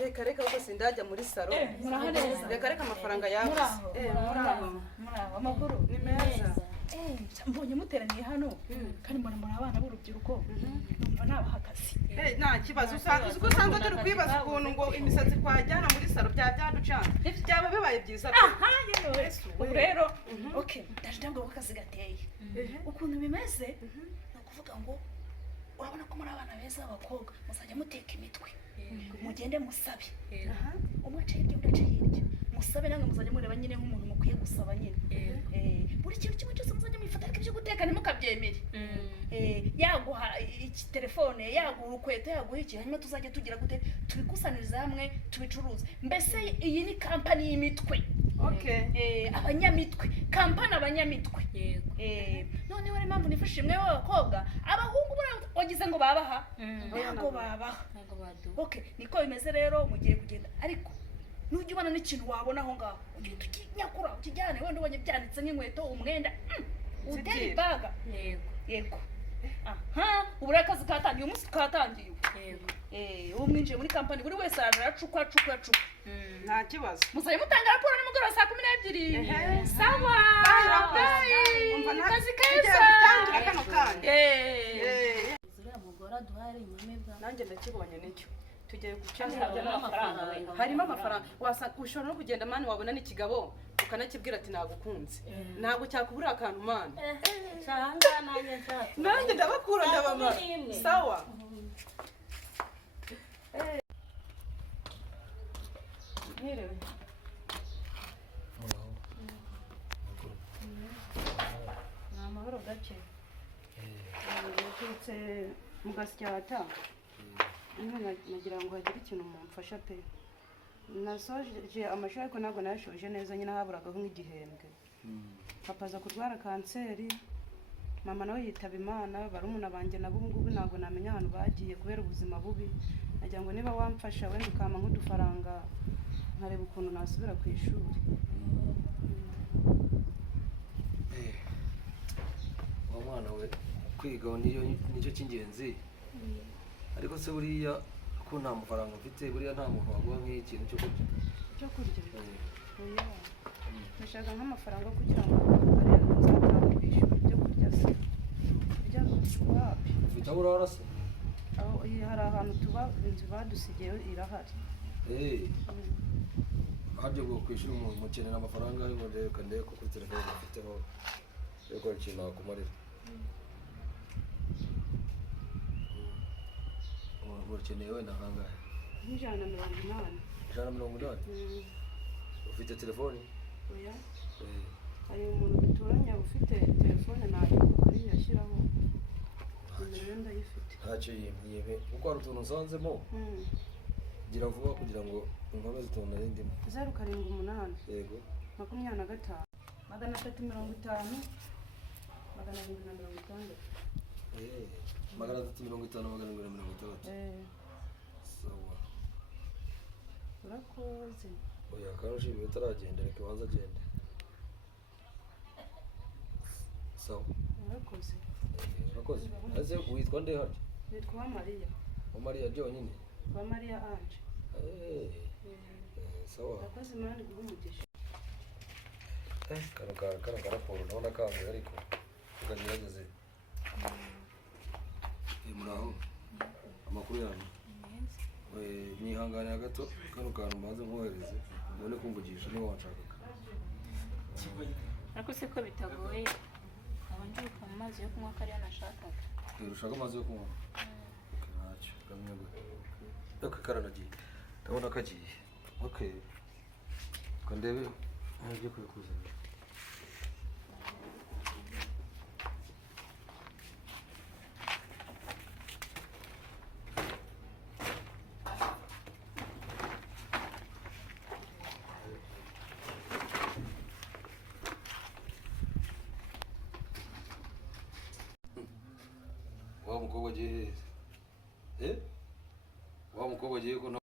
Reka reka uko sindajya muri salo. Murahaneza. Reka reka amafaranga yawe. Muraho. Amakuru Ni meza. Mbonye muteraniye hano kandi mbona muri abana b'urubyiruko numva nabahagaze. Nta kibazo uko usanzwe turi kwibaza ukuntu ngo imisatsi twajyana muri salo byaducana. Byaba bibaye byiza. Aha yewe. Ubu rero okay ndaje ndabwo akazi gateye. Ukuntu bimeze no kuvuga ngo urabona ko muri abana beza abakobwa muzajya muteka imitwe. Mugende musabe. Umwe aciye hirya undi aciye hirya. Musabe nange muzajya mureba nyine nk'umuntu mukwiye gusaba nyine. Buri kintu kimwe cyose muzajya mwifata ariko ibyo guteka ntimukabyemere. Yaguha iki telefone, yaguha urukweto, yaguha iki hanyuma tuzajya tugira gute tubikusaniriza hamwe tubicuruza. Mbese iyi ni kampani y'imitwe. Okay. Abanyamitwe, kampani abanyamitwe. None wari mpamvu nifashije mwe w'abakobwa, abahungu wagize ngo babaha. Ntabwo babaha. Okay, niko bimeze rero mugiye kugenda ariko nujye ubana n'ikintu wabona aho ngaho ugiye tukinyakura ukijyane wenda ubonye byanitse nk'inkweto umwenda uteri baga yego aha ubu rakazi katangiye umunsi katangiye ubu mwinjiye muri kampani buri wese aracuka nta kibazo muzaye mutanga raporo nimugoroba saa 12 sawa kazi keza kano kandi zuriya mugore aduhaye inyamibwa nanjye ndakibonye nicyo tugiye gucana amafaranga harimo amafaranga ushobora no kugenda mani wabona n'ikigabo ukanakibwira ati nagukunze ntabwo cyakubura akantu mani cyangwa nanjye ndabakura ndabamara sawa Nyerewe na amahoro gake yaturutse mu gasyata nagira ngo hagire ikintu mumfasha pe nasoje amashuri ariko ntabwo nayashoje neza nyine haburagaho nk'igihembwe papa aza kurwara kanseri mama nawe yitaba Imana barumuna banjye nabo ngubu ntabwo namenya ahantu bagiye kubera ubuzima bubi nagira ngo niba wamfasha wenda ukama nk'udufaranga nkareba ukuntu nasubira ku ishuri wa mwana we kwiga nicyo cy'ingenzi ariko se buriya ko nta mafaranga mfite buriya nta muntu waguha nk'ikintu cyo kurya nashaka nk'amafaranga kugira ngo arebe nzatanga ku ishuri byo kurya se kurya wapi ufite aho urara se aho hari ahantu tuba inzu badusigiye irahari harya bwo kwishyura umukenera amafaranga yo reka ndebe ko kuri telefone bafiteho reko ikintu nakumarira ukeneye wenda kangahe $180 $180 ufite telefone oya hari umuntu duturanye ufite telefone nayo kuri yashyiraho nimero ndayifite ntacyo yibe kuko hari utuntu nsanzemo gira vuba kugira ngo inkomeze utuntu narindimo 078 yego 25 350 350 sawa urakoze oya karushi bitaragenda reka banza agende sawa urakoze urakoze ese witwa nde harya nitwa Mariya Mariya Jonyine Mariya Anje sawa urakoze mani guhumugisha kano karaporo ndabona kamwe ariko tukagerageze muraho amakuru yanyu nyihanganira gato kano kantu mbanze nkohereze ubone kumvugisha niba wanshakaga ariko se ko bitagoye abanje gukama amazi yo kunywa kariya nashakaga ushaka amazi yo kunywa ntacyo kamwe reka karanagiye ndabona kagiye okay kandebe ngiye kubikuzanira wa mukobwa agiye wa mukobwa agiye ko